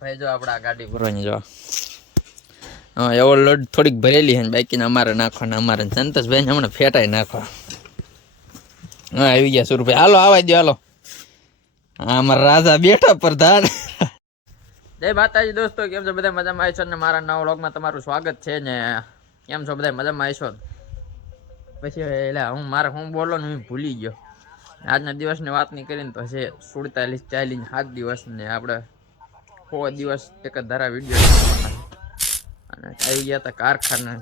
ભાઈ જો આપણે આ ગાડી ભરવાની જો હા એવો લોડ થોડીક ભરેલી છે બાકીને અમારે નાખવાના અમારે સંતોષભાઈ હમણાં ફેટાઈ નાખવા હા આવી ગયા 100 રૂપિયા હાલો આવા દો હાલો હા અમારા રાજા બેઠા પ્રધાન જય માતાજી દોસ્તો કેમ છો બધા મજામાં આવીશો ને મારા નવા વ્લોગમાં તમારું સ્વાગત છે ને કેમ છો બધા મજામાં આવીશો પછી એટલે હું બોલો ને હું ભૂલી ગયો આજના દિવસની વાત નહીં કરીને તો છે 47 40 7 દિવસ ને આપણે 100 દિવસ એક જ ધારા વિડીયો અને આવી ગયા હતા કારખાના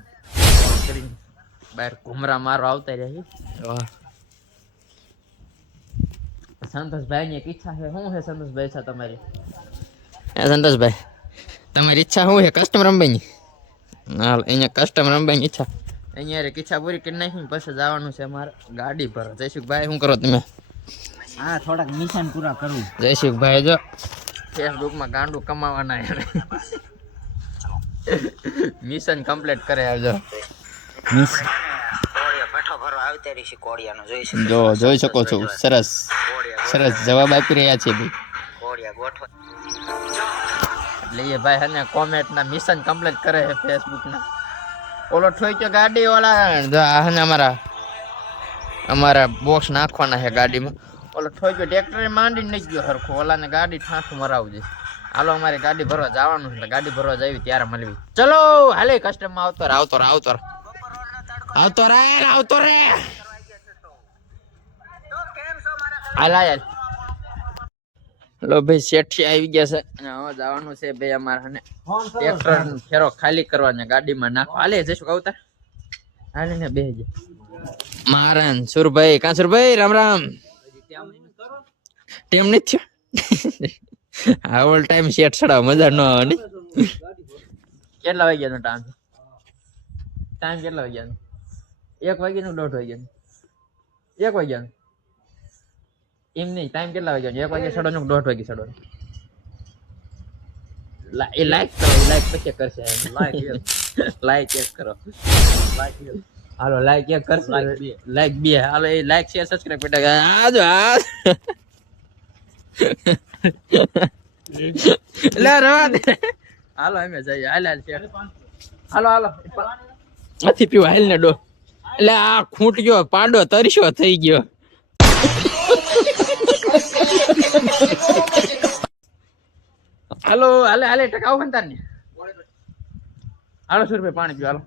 કરીને બહાર ઘુમરા મારો આવતા રહ્યા સંતોષભાઈ ની એક ઈચ્છા છે શું છે સંતોષભાઈ છે તમારી સંતોષભાઈ તમારી ઈચ્છા શું છે કસ્ટમ રમવાની હાલ અહીંયા કસ્ટમ રમવાની ઈચ્છા અહીંયા ઈચ્છા પૂરી કરી નાખી પછી જવાનું છે અમારે ગાડી પર જયસુખભાઈ શું કરો તમે હા થોડાક મિશન પૂરા કરવું જયસુખભાઈ જો ફેસબુકમાં ગાંડું કમાવાના મિશન કમ્પ્લીટ કરે આવજો જો જોઈ શકો છો સરસ સરસ જવાબ આપી રહ્યા છે ભાઈ એટલે એ ભાઈ હને કોમેન્ટ ના મિશન કમ્પ્લીટ કરે છે ફેસબુક ના ઓલો ઠોક્યો ગાડી વાળા હને અમારા બોક્સ નાખવાના છે ગાડીમાં ઓલો ઠોક્યો ટ્રેક્ટરે માંડીને નહીં ગયો હરખો ઓલાને ગાડી ઠાઠું મરાવું છે હાલો અમારી ગાડી ભરવા જવાનું છે ગાડી ભરવા જાવી ત્યારે મળવી ચલો હાલે કસ્ટમર આવતો રે હાલા યાર લો ભાઈ શેઠી આવી ગયા છે અને હવે જવાનું છે ભાઈ અમારા ને ટ્રેક્ટર ફેરો ખાલી કરવાનો ગાડીમાં નાખો હાલે જઈશું આવતા હાલે ને બેહજે મારન સુરભાઈ કાં સુરભાઈ રામ રામ ટેમ નથી થયો આ ઓલ ટાઈમ શેઠ છડા મજા ન આવે ને કેટલા વાગ્યાનો ટાઈમ કેટલા વાગ્યાનો 1 વાગ્યાનો 1:30 વાગ્યાનો 1 વાગ્યાનો એમ નહીં ટાઈમ કેટલા વાગ્યાનો 1 વાગે છડો 1:30 વાગે છડો એ લાઈક કરો લાઈક પછી કરશે લાઈક એક કરો હાલો લાઈક એક કરશે લાઈક 2 હાલો એ લાઈક શેર સબસ્ક્રાઇબ કરી આજો લે રવા દે હાલો અમે જઈએ હાલ હાલો નથી પીવા હાલ ને ડો એટલે આ ખૂટ ગયો પાડો તરસ્યો થઈ ગયો હાલો હાલે ટકાવ ખંતાર ને હાલો 100 રૂપિયા પાણી પીવા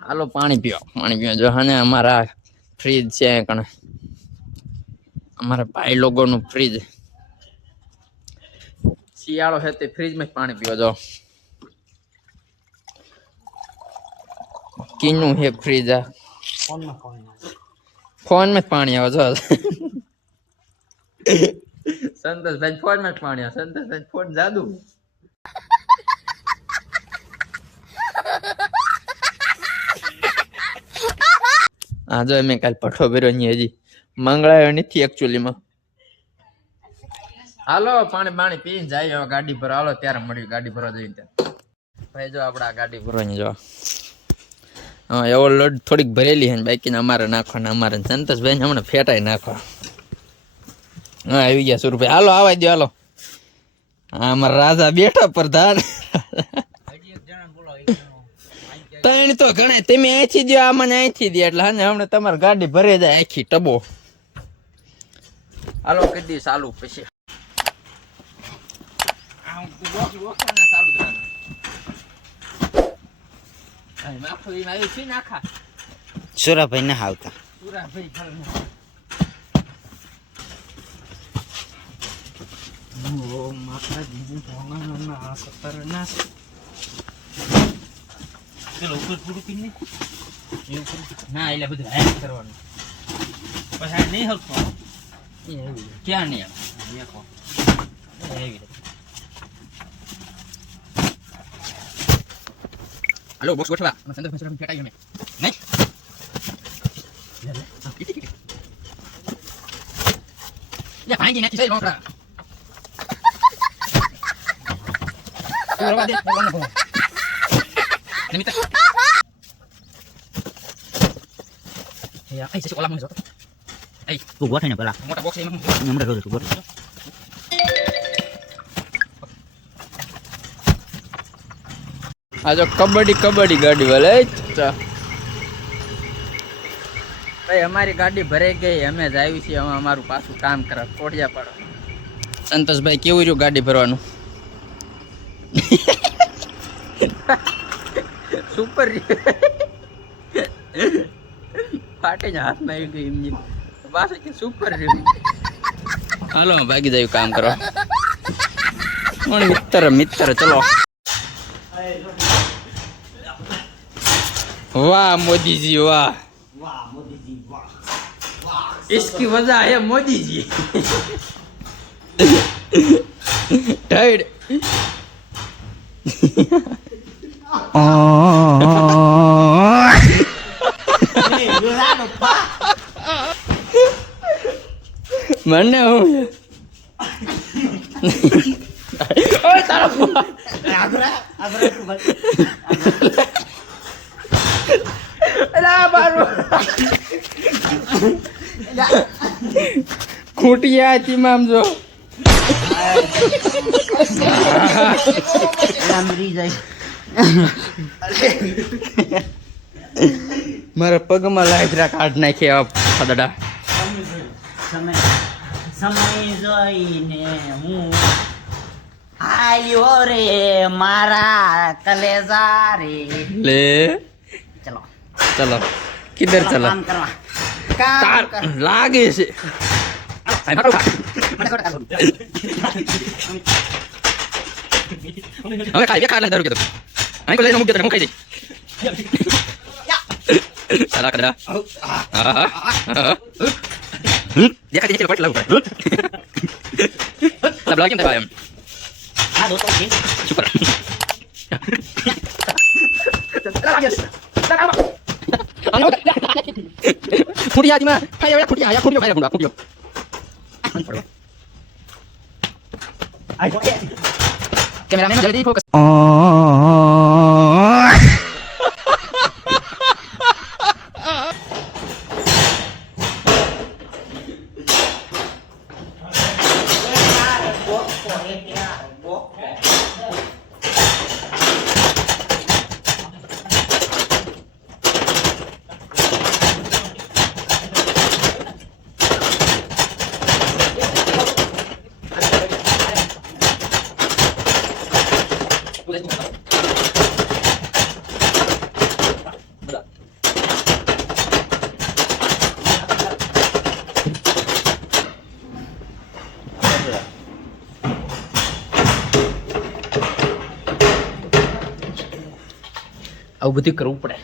હાલો પાણી પીવા જો અને અમારા ફ્રીજ છે કણે અમારા ભાઈ લોકોનું ફ્રીજ શિયાળો છે તે ફ્રીજમાં જ પાણી પીવા જો કીનું હે ફ્રીજ આ ફોનમાં જ પાણી આવે જો સંતોષભાઈ ફોનમાં જ પાણી આવે સંતોષભાઈ ફોન જાદુ હા જો મેં કાલ પઠો ભર્યો ની હજી મંગળાયો નથી એકચ્યુઅલીમાં હાલો પાણી પીને જાય હવે ગાડી ભરવા હાલો ત્યારે મળ્યું ગાડી ભરવા જઈએ ત્યારે ભાઈ જો આપણે આ ગાડી ભરવાની જો હા એવો લોડ થોડીક ભરેલી છે બાકીને અમારે નાખવાના અમારે સંતોષભાઈ હમણાં ફેટાઈ નાખવા હા આવી ગયા 100 રૂપિયા હાલો આવા દો હાલો હા અમારા રાજા બેઠા પ્રધાન ત્રણ તો ઘણા તમે અહીંથી દો આમાં અહીંથી દે એટલે હા હમણાં તમારી ગાડી ભરે જાય આખી ટબો હાલો કરી દઈએ ચાલુ પછી સુરાભાઈ ના આવતા ના એટલે બધું હાય કરવાનું પછી નહીં હરખો ક્યાં નહીં હાલો બોક્સ ગોઠવા સંતોષ ફેટાઈ ગમે નહીં લે ભાંગી નાખી છે મોકરા નિમિત્ત ai sẽ có làm rồi ai તું ગોઠવીને પેલા મોટા બોક્સ એમાં હમણાં રોજ તું ગોઠવ આ જો કબડ્ડી ગાડી વાલે ભાઈ અમારી ગાડી ભરાઈ ગઈ અમે જ આવી છીએ હવે અમારું પાછું કામ કરે કોડિયા પાડો સંતોષભાઈ કેવું રહ્યું ગાડી ભરવાનું સુપર ફાટીને હાથમાં આવી ગઈ એમની બસ કે સુપર રહ્યું હાલો ભાગી જાય કામ કરો મિત્ર ચલો वाह मोदी जी वाह વાહ મોદીજી વાહ इसकी वजह है मोदी जी टाइड મને હું ઓય તારો ખૂટિયા હતી આમ જો મરી જાય મારા પગમાં લાઈટરા કાઢ નાખી ફદડા સમય જોઈને હું આયો રે મારા કલેજા રે લે ચલો ચલો કિધર ચલો કામ કરવા કામ કર લાગે છે હવે ખાઈ ખા દારૂ કે તો આઈ કો લઈને મૂકી દે હું ખાઈ દઈ સાલા કદા દેખા દે પટ લાવ તબ લાગે કેમ એમ હા દોસ્તો સુપર खुटिया जी में खाया हुआ खुटिया आया खुटिया खाया खुटिया कैमरामैन जल्दी फोकस આવું બધું કરવું પડે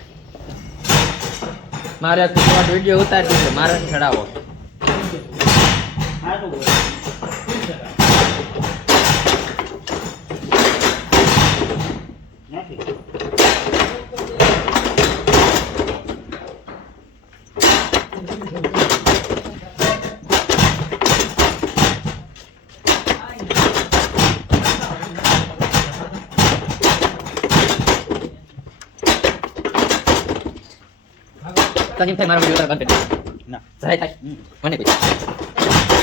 મારે વિડીયો ઉતારી છે મારે ચડાવો તને થાય મારો વિડિયો બંધ કરી ના જાય થાય મને કોઈ